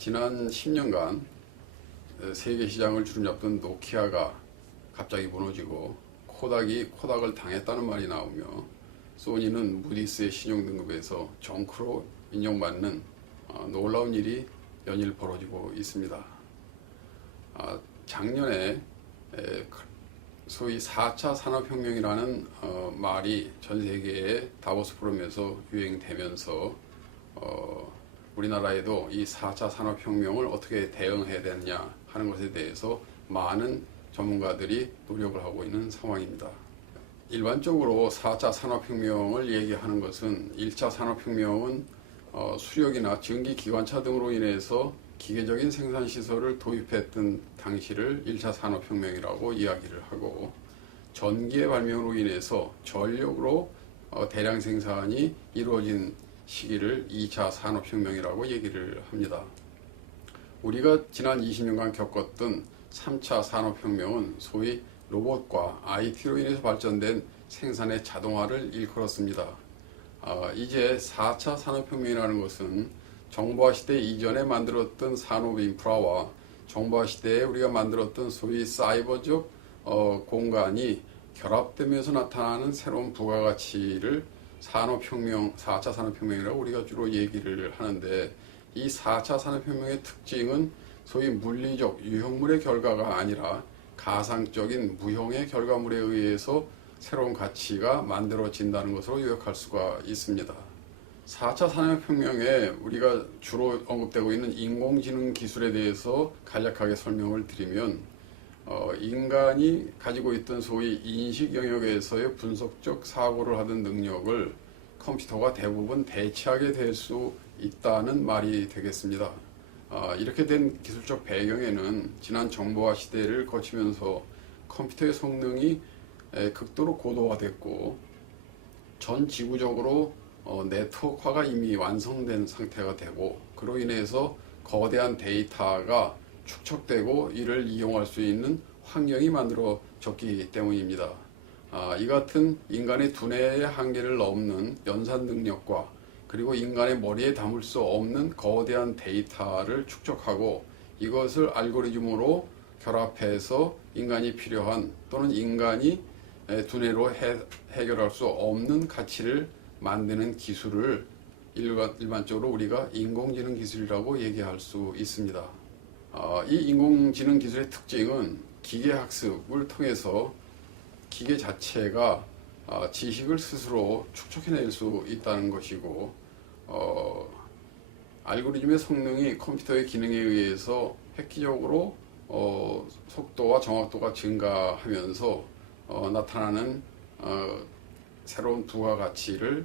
지난 10년간 세계 시장을 주름잡던 노키아가 갑자기 무너지고 코닥을 당했다는 말이 나오며 소니는 무디스의 신용등급에서 정크로 인정받는 놀라운 일이 연일 벌어지고 있습니다. 작년에 소위 4차 산업혁명이라는 말이 전 세계의 다보스 포럼에서 유행되면서 우리나라에도 이 4차 산업혁명을 어떻게 대응해야 되느냐 하는 것에 대해서 많은 전문가들이 노력을 하고 있는 상황입니다. 일반적으로 4차 산업혁명을 얘기하는 것은 1차 산업혁명은 수력이나 전기기관차 등으로 인해서 기계적인 생산시설을 도입했던 당시를 1차 산업혁명이라고 이야기를 하고, 전기의 발명으로 인해서 전력으로 대량 생산이 이루어진 시기를 2차 산업혁명이라고 얘기를 합니다. 우리가 지난 20년간 겪었던 3차 산업혁명은 소위 로봇과 IT로 인해서 발전된 생산의 자동화를 일컬었습니다. 이제 4차 산업혁명이라는 것은 정보화 시대 이전에 만들었던 산업 인프라와 정보화 시대에 우리가 만들었던 소위 사이버적 공간이 결합되면서 나타나는 새로운 부가가치를 4차 산업혁명이라고 우리가 주로 얘기를 하는데, 이 4차 산업혁명의 특징은 소위 물리적 유형물의 결과가 아니라 가상적인 무형의 결과물에 의해서 새로운 가치가 만들어진다는 것으로 요약할 수가 있습니다. 4차 산업혁명에 우리가 주로 언급되고 있는 인공지능 기술에 대해서 간략하게 설명을 드리면, 인간이 가지고 있던 소위 인식 영역에서의 분석적 사고를 하던 능력을 컴퓨터가 대부분 대체하게 될 수 있다는 말이 되겠습니다. 이렇게 된 기술적 배경에는 지난 정보화 시대를 거치면서 컴퓨터의 성능이 극도로 고도화됐고, 전 지구적으로 네트워크화가 이미 완성된 상태가 되고, 그로 인해서 거대한 데이터가 축적되고 이를 이용할 수 있는 환경이 만들어졌기 때문입니다. 이 같은 인간의 두뇌의 한계를 넘는 연산 능력과 그리고 인간의 머리에 담을 수 없는 거대한 데이터를 축적하고 이것을 알고리즘으로 결합해서 인간이 필요한 또는 인간이 두뇌로 해결할 수 없는 가치를 만드는 기술을 일반적으로 우리가 인공지능 기술이라고 얘기할 수 있습니다. 이 인공지능 기술의 특징은 기계학습을 통해서 기계 자체가 지식을 스스로 축적해낼 수 있다는 것이고, 알고리즘의 성능이 컴퓨터의 기능에 의해서 획기적으로 속도와 정확도가 증가하면서 나타나는 새로운 부가가치를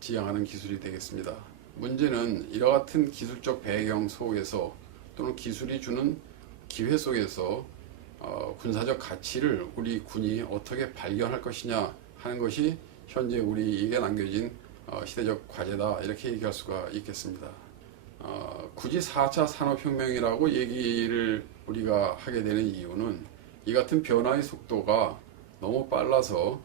지향하는 기술이 되겠습니다. 문제는 이와 같은 기술적 배경 속에서 또는 기술이 주는 기회 속에서 군사적 가치를 우리 군이 어떻게 발견할 것이냐 하는 것이 현재 우리에게 남겨진 시대적 과제다, 이렇게 얘기할 수가 있겠습니다. 굳이 4차 산업혁명이라고 얘기를 우리가 하게 되는 이유는 이 같은 변화의 속도가 너무 빨라서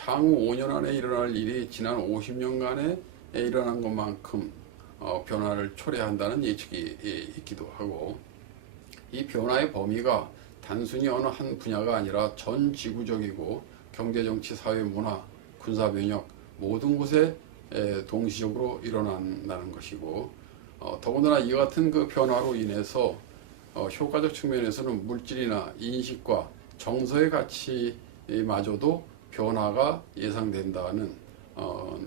향후 5년 안에 일어날 일이 지난 50년간에 일어난 것만큼 변화를 초래한다는 예측이 있기도 하고, 이 변화의 범위가 단순히 어느 한 분야가 아니라 전 지구적이고 경제, 정치, 사회, 문화, 군사, 면역 모든 곳에 동시적으로 일어난다는 것이고, 더군다나 이 같은 그 변화로 인해서 효과적 측면에서는 물질이나 인식과 정서의 가치마저도 변화가 예상된다는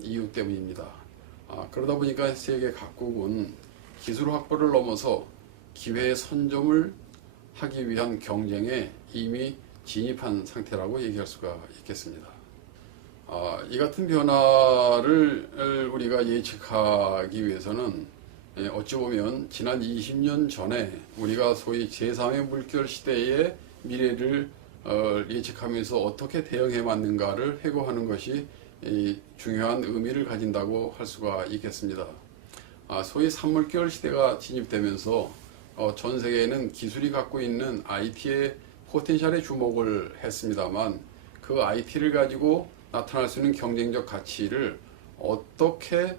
이유 때문입니다. 그러다 보니까 세계 각국은 기술 확보를 넘어서 기회의 선점을 하기 위한 경쟁에 이미 진입한 상태라고 얘기할 수가 있겠습니다. 이 같은 변화를 우리가 예측하기 위해서는 어찌 보면 지난 20년 전에 우리가 소위 제3의 물결 시대의 미래를 예측하면서 어떻게 대응해 왔는가를 회고하는 것이 중요한 의미를 가진다고 할 수가 있겠습니다. 소위 3물결 시대가 진입되면서 전 세계는 기술이 갖고 있는 IT의 포텐셜에 주목을 했습니다만, 그 IT를 가지고 나타날 수 있는 경쟁적 가치를 어떻게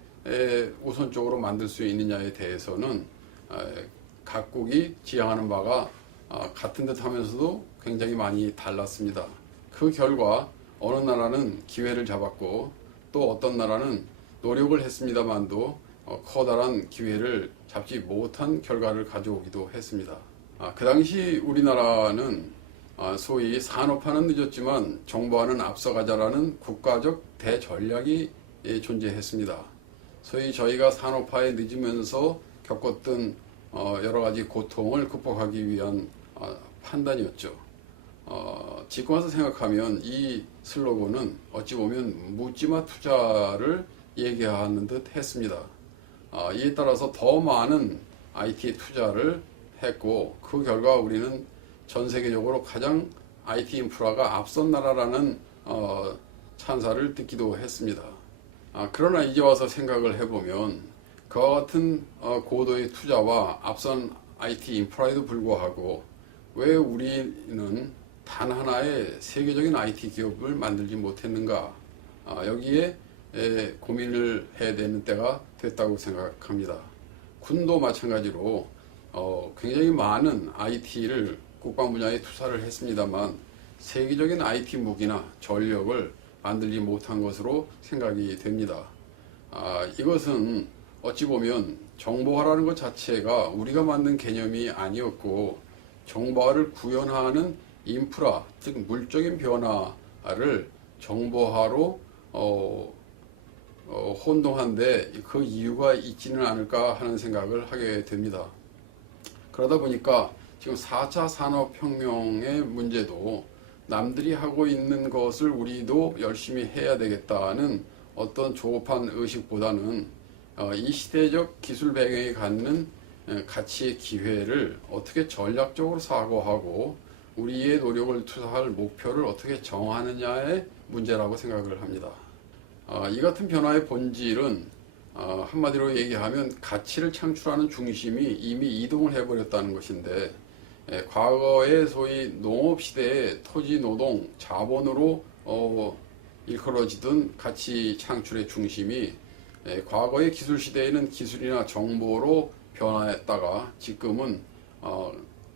우선적으로 만들 수 있느냐에 대해서는 각국이 지향하는 바가 같은 듯 하면서도 굉장히 많이 달랐습니다. 그 결과 어느 나라는 기회를 잡았고 또 어떤 나라는 노력을 했습니다만도 커다란 기회를 잡지 못한 결과를 가져오기도 했습니다. 그 당시 우리나라는 소위 산업화는 늦었지만 정보화는 앞서가자라는 국가적 대전략이 존재했습니다. 소위 저희가 산업화에 늦으면서 겪었던 여러 가지 고통을 극복하기 위한 판단이었죠. 지금 와서 생각하면 이 슬로건은 어찌 보면 묻지마 투자를 얘기하는 듯 했습니다. 이에 따라서 더 많은 IT에 투자를 했고 그 결과 우리는 전 세계적으로 가장 IT 인프라가 앞선 나라라는 찬사를 듣기도 했습니다. 그러나 이제 와서 생각을 해보면 그와 같은 고도의 투자와 앞선 IT 인프라에도 불구하고 왜 우리는 단 하나의 세계적인 IT 기업을 만들지 못했는가, 여기에 고민을 해야 되는 때가 됐다고 생각합니다. 군도 마찬가지로 굉장히 많은 IT를 국방 분야에 투자를 했습니다만 세계적인 IT 무기나 전력을 만들지 못한 것으로 생각이 됩니다. 이것은 어찌 보면 정보화라는 것 자체가 우리가 만든 개념이 아니었고 정보화를 구현하는 인프라, 즉 물적인 변화를 정보화로 혼동한데 그 이유가 있지는 않을까 하는 생각을 하게 됩니다. 그러다 보니까 지금 4차 산업혁명의 문제도 남들이 하고 있는 것을 우리도 열심히 해야 되겠다는 어떤 조급한 의식보다는 이 시대적 기술 배경이 갖는 가치의 기회를 어떻게 전략적으로 사고하고 우리의 노력을 투자할 목표를 어떻게 정하느냐의 문제라고 생각을 합니다. 이 같은 변화의 본질은 한마디로 얘기하면 가치를 창출하는 중심이 이미 이동을 해버렸다는 것인데 과거의 소위 농업시대의 토지, 노동, 자본으로 일컬어지던 가치 창출의 중심이 과거의 기술시대에는 기술이나 정보로 변화했다가 지금은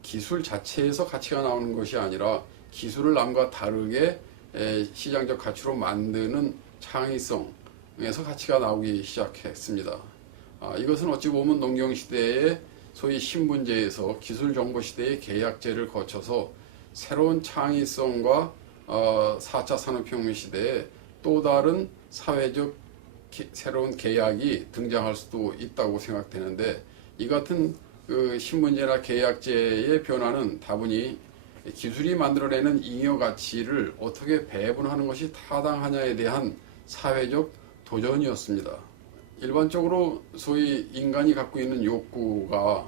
기술 자체에서 가치가 나오는 것이 아니라 기술을 남과 다르게 시장적 가치로 만드는 창의성에서 가치가 나오기 시작했습니다. 이것은 어찌 보면 농경시대의 소위 신분제에서 기술정보시대의 계약제를 거쳐서 새로운 창의성과 4차 산업혁명 시대에 또 다른 사회적 새로운 계약이 등장할 수도 있다고 생각되는데 이 같은 그 신분제나 계약제의 변화는 다분히 기술이 만들어내는 잉여 가치를 어떻게 배분하는 것이 타당하냐에 대한 사회적 도전이었습니다. 일반적으로 소위 인간이 갖고 있는 욕구가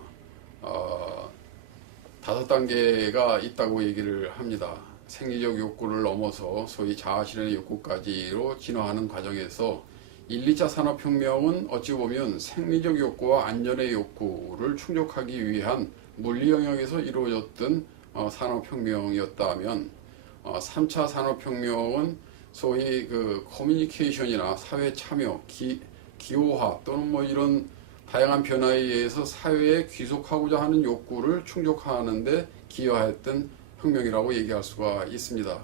5단계가 있다고 얘기를 합니다. 생리적 욕구를 넘어서 소위 자아실현의 욕구까지로 진화하는 과정에서 1, 2차 산업혁명은 어찌 보면 생리적 욕구와 안전의 욕구를 충족하기 위한 물리 영역에서 이루어졌던 산업혁명이었다면 3차 산업혁명은 소위 그 커뮤니케이션이나 사회 참여, 기호화 또는 뭐 이런 다양한 변화에 의해서 사회에 귀속하고자 하는 욕구를 충족하는데 기여했던 혁명이라고 얘기할 수가 있습니다.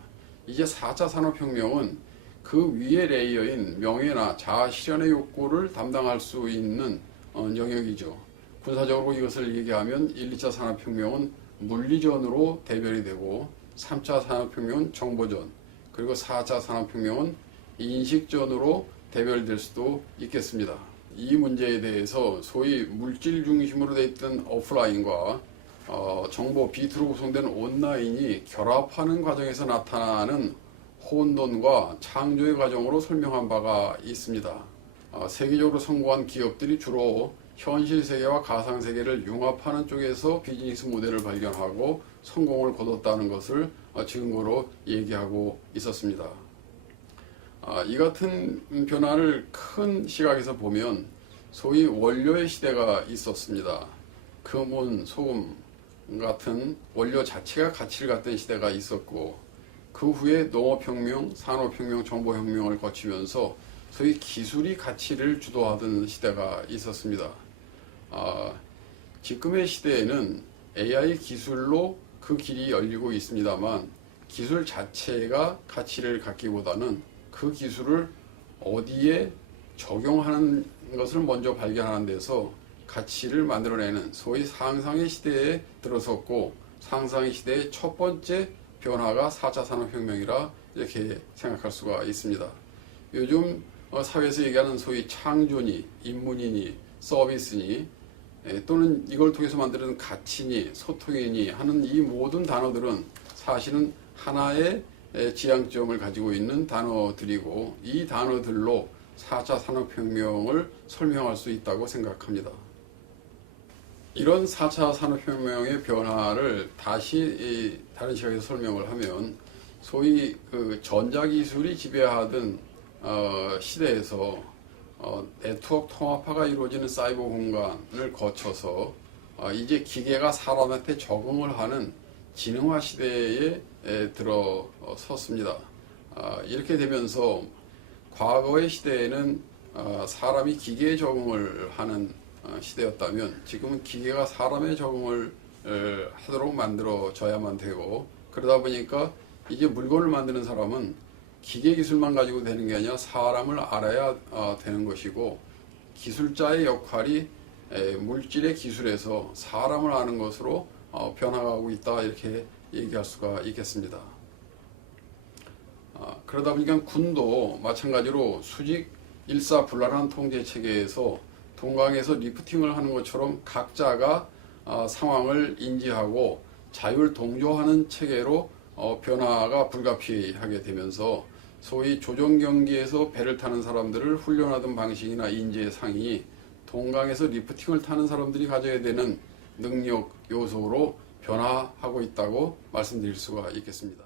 이제 4차 산업혁명은 그 위의 레이어인 명예나 자아 실현의 욕구를 담당할 수 있는 영역이죠. 군사적으로 이것을 얘기하면 1, 2차 산업혁명은 물리전으로 대별이 되고 3차 산업혁명은 정보전, 그리고 4차 산업혁명은 인식전으로 대별될 수도 있겠습니다. 이 문제에 대해서 소위 물질 중심으로 되어 있던 오프라인과 정보 비트로 구성된 온라인이 결합하는 과정에서 나타나는 혼돈과 창조의 과정으로 설명한 바가 있습니다. 세계적으로 성공한 기업들이 주로 현실 세계와 가상 세계를 융합하는 쪽에서 비즈니스 모델을 발견하고 성공을 거뒀다는 것을 증거로 얘기하고 있었습니다. 이 같은 변화를 큰 시각에서 보면 소위 원료의 시대가 있었습니다. 금은, 소금 같은 원료 자체가 가치를 갖던 시대가 있었고 그 후에 농업혁명, 산업혁명, 정보혁명을 거치면서 소위 기술이 가치를 주도하던 시대가 있었습니다. 지금의 시대에는 AI 기술로 그 길이 열리고 있습니다만 기술 자체가 가치를 갖기보다는 그 기술을 어디에 적용하는 것을 먼저 발견하는 데서 가치를 만들어내는 소위 상상의 시대에 들어섰고, 상상의 시대의 첫 번째 변화가 4차 산업혁명이라 이렇게 생각할 수가 있습니다. 요즘 사회에서 얘기하는 소위 창조니, 인문이니, 서비스니, 또는 이걸 통해서 만드는 가치니, 소통이니 하는 이 모든 단어들은 사실은 하나의 지향점을 가지고 있는 단어들이고, 이 단어들로 4차 산업혁명을 설명할 수 있다고 생각합니다. 이런 4차 산업혁명의 변화를 다시 다른 시각에서 설명을 하면, 소위 그 전자기술이 지배하던 시대에서 네트워크 통합화가 이루어지는 사이버 공간을 거쳐서 이제 기계가 사람한테 적응을 하는 지능화 시대에 들어섰습니다. 이렇게 되면서 과거의 시대에는 사람이 기계에 적응을 하는 시대였다면, 지금은 기계가 사람의 적응을 하도록 만들어져야만 되고, 그러다 보니까 이제 물건을 만드는 사람은 기계 기술만 가지고 되는 게 아니라 사람을 알아야 되는 것이고, 기술자의 역할이 물질의 기술에서 사람을 아는 것으로 변화하고 있다, 이렇게 얘기할 수가 있겠습니다. 그러다 보니까 군도 마찬가지로 수직 일사불란한 통제 체계에서 동강에서 리프팅을 하는 것처럼 각자가 상황을 인지하고 자율 동조하는 체계로 변화가 불가피하게 되면서, 소위 조정 경기에서 배를 타는 사람들을 훈련하던 방식이나 인재상이 동강에서 리프팅을 타는 사람들이 가져야 되는 능력 요소로 변화하고 있다고 말씀드릴 수가 있겠습니다.